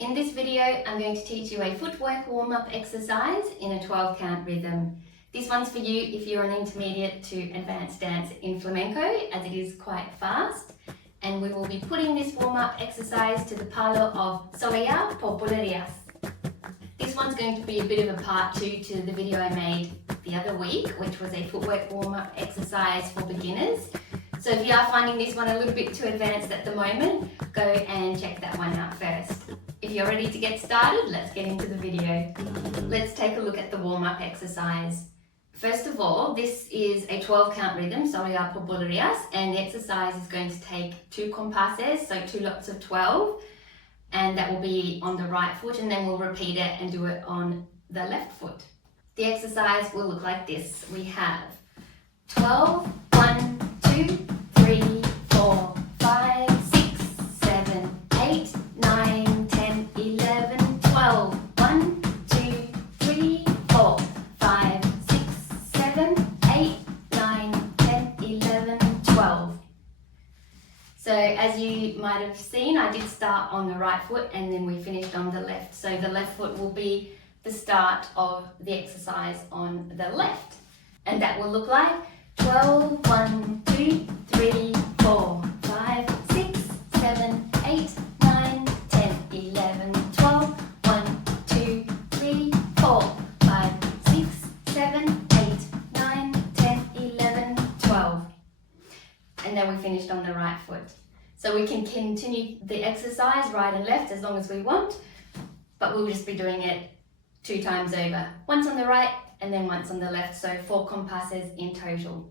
In this video, I'm going to teach you a footwork warm-up exercise in a 12-count rhythm. This one's for you if you're an intermediate to advanced dance in flamenco, as it is quite fast. And we will be putting this warm-up exercise to the palo of Soleá por Bulerías. This one's going to be a bit of a part 2 to the video I made the other week, which was a footwork warm-up exercise for beginners. So if you are finding this one a little bit too advanced at the moment, go and check that one out first. If you're ready to get started, let's get into the video. Let's take a look at the warm-up exercise. First of all, this is a 12-count rhythm, Soleá por Bulerías, and the exercise is going to take 2 compasses, so 2 lots of 12, and that will be on the right foot, and then we'll repeat it and do it on the left foot. The exercise will look like this. We have 12, 1, 2, 3, 4, 5, 6, 7, 8, 9, 10, 11, 12. 1, 2, 3, 4, 5, 6, 7, 8, 9, 10, 11, 12. So as you might have seen, I did start on the right foot and then we finished on the left. So the left foot will be the start of the exercise on the left. And that will look like 12, 1, 2, 3, 4, 5, 6, 7, 8, 9, 10, 11, 12. 1, 2, 3, 4, 5, 6, 7, 8, 9, 10, 11, 12. And then we finished on the right foot. So we can continue the exercise right and left as long as we want, but we'll just be doing it 2 times over. Once on the right and then once on the left, so 4 compasses in total.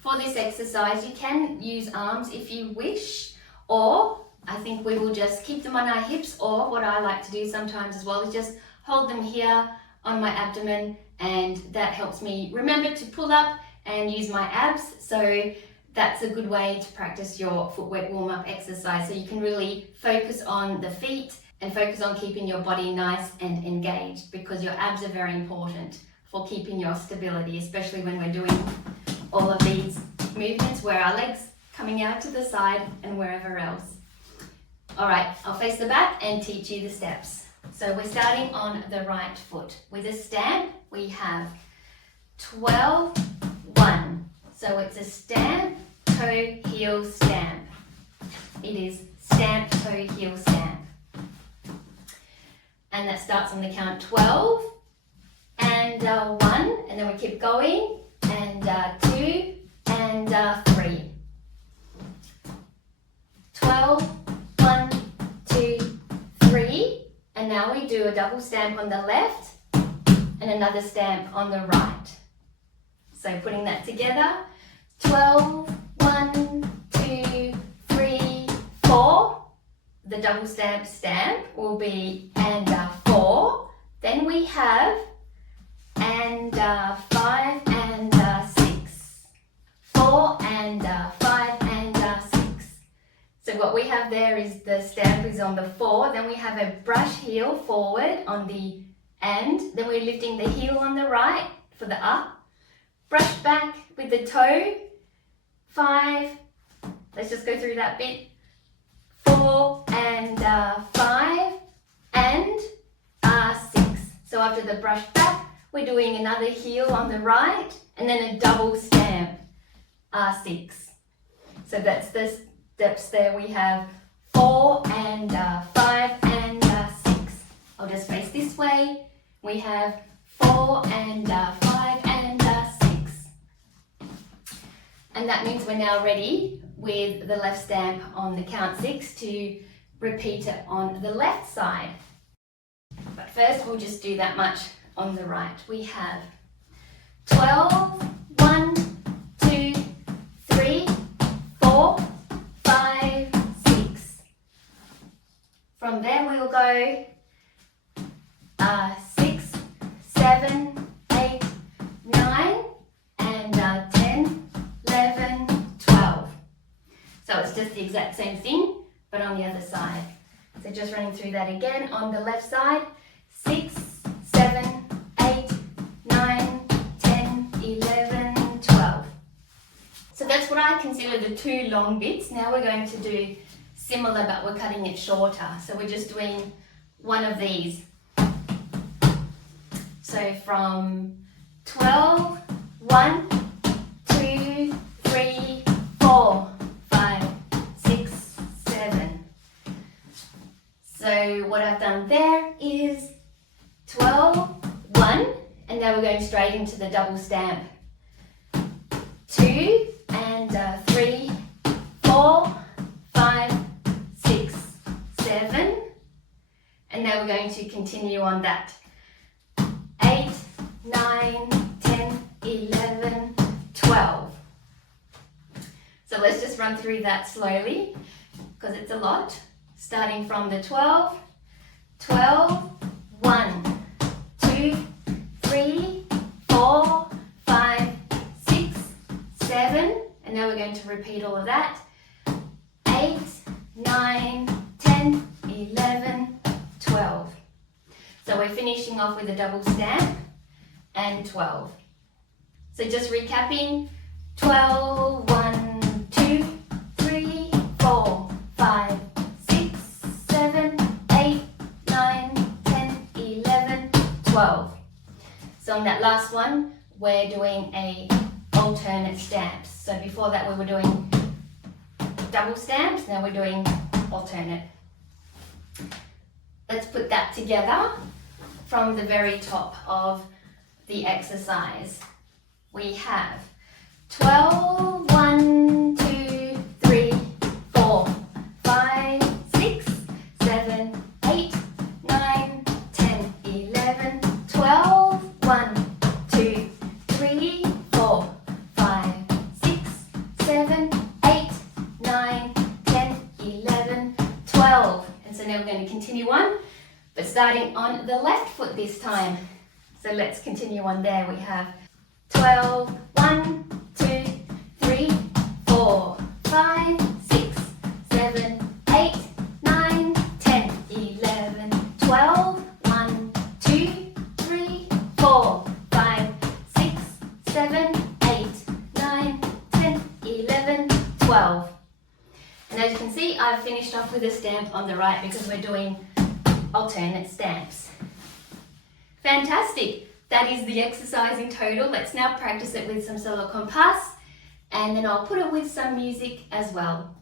For this exercise, you can use arms if you wish, or I think we will just keep them on our hips, or what I like to do sometimes as well is just hold them here on my abdomen, and that helps me remember to pull up and use my abs. So that's a good way to practice your footwork warm-up exercise. So you can really focus on the feet and focus on keeping your body nice and engaged, because your abs are very important for keeping your stability, especially when we're doing all of these movements where our legs coming out to the side and wherever else. All right, I'll face the back and teach you the steps. So we're starting on the right foot. With a stamp, we have 12, 1. So it's a stamp, toe, heel, stamp. It is stamp, toe, heel, stamp. And that starts on the count 12 and 1, and then we keep going, and 2 and 3. 12, 1, 2, 3, and now we do a double stamp on the left and another stamp on the right. So putting that together, 12, 1, 2, 3, 4. The double stamp will be and 4. Then we have and 5 and 6. 4 and 5 and 6. So what we have there is the stamp is on the 4. Then we have a brush heel forward on the and. Then we're lifting the heel on the right for the up. Brush back with the toe. 5. Let's just go through that bit. 4 and 5 and 6. So after the brush back, we're doing another heel on the right and then a double stamp, 6. So that's the steps there. We have 4 and 5 and 6. I'll just face this way. We have 4 and 5 and 6. And that means we're now ready with the left stamp on the count 6 to repeat it on the left side. But first we'll just do that much on the right. We have 12, 1, 2, 3, 4, 5, 6. From there we'll go 6, 7, 8, 9, and 10, 11, 12. So it's just the exact same thing, but on the other side. So just running through that again on the left side, 6, 7, 8, 9, 10, 11, 12. So that's what I consider the 2 long bits. Now we're going to do similar, but we're cutting it shorter. So we're just doing one of these. So from 12, 1, 2, 3, 4, 5, 6, 7. So what I've done there is 12, 1, and now we're going straight into the double stamp. 2 and 3, 4, 5, 6, 7, and now we're going to continue on that. 8, 9, 10, 11, 12. So let's just run through that slowly because it's a lot. Starting from the 12, 12, 1, 2, 3, 4, 5, 6, 7, and now we're going to repeat all of that. 8, 9, 10, 11, 12. So we're finishing off with a double stamp and 12. So just recapping, 12, 1, 2, 3, 4, 5, 6, 7, 8, 9, 10, 11, 12. So on that last one, we're doing a alternate stamps. So before that we were doing double stamps, now we're doing alternate. Let's put that together from the very top of the exercise. We have 12, 1, 2, 3, 4, 5, 6, 7, 8, 9, 10, 11, 12, 1, 2, 3, 4, 5, 6, 7, 8, 9, 10, 11, 12. And so now we're going to continue on, but starting on the left foot this time. So let's continue on there. We have 12, 1, 2, 3, 4, 5, 6, 7, 8, 9, 10, 11, 12, 1, 2, 3, 4, 5, 6, 7, 8, 9, 10, 11, 12. And as you can see, I've finished off with a stamp on the right because we're doing alternate stamps. Fantastic! That is the exercise in total. Let's now practice it with some solo compás, and then I'll put it with some music as well.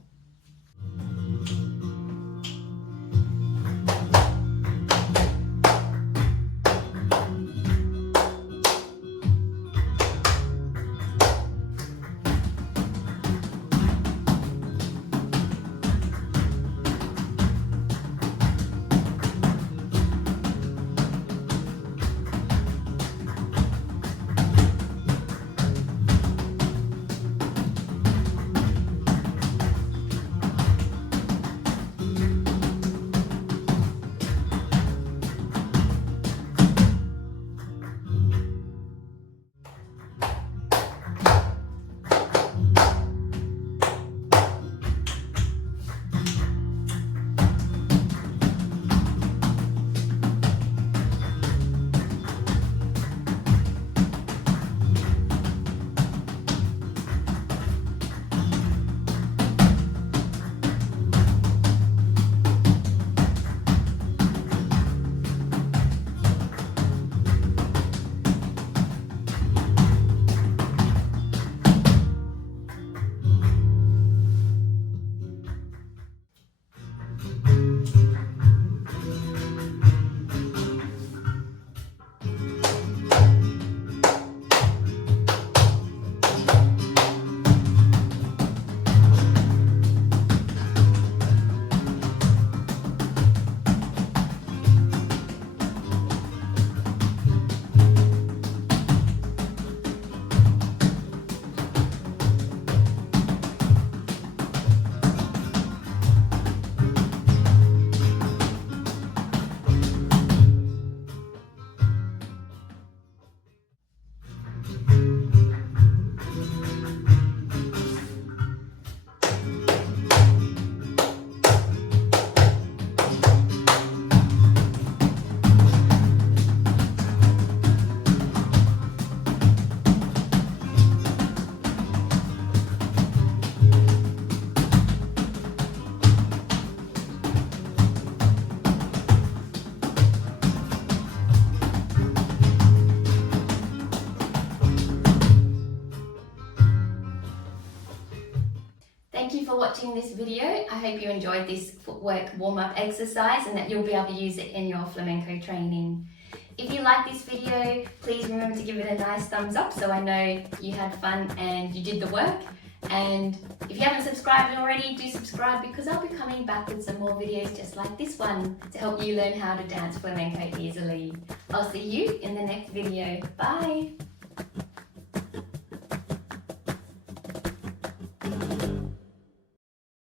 Thank you for watching this video. I hope you enjoyed this footwork warm-up exercise and that you'll be able to use it in your flamenco training. If you like this video, please remember to give it a nice thumbs up so I know you had fun and you did the work. And if you haven't subscribed already, do subscribe because I'll be coming back with some more videos just like this one to help you learn how to dance flamenco easily. I'll see you in the next video. Bye!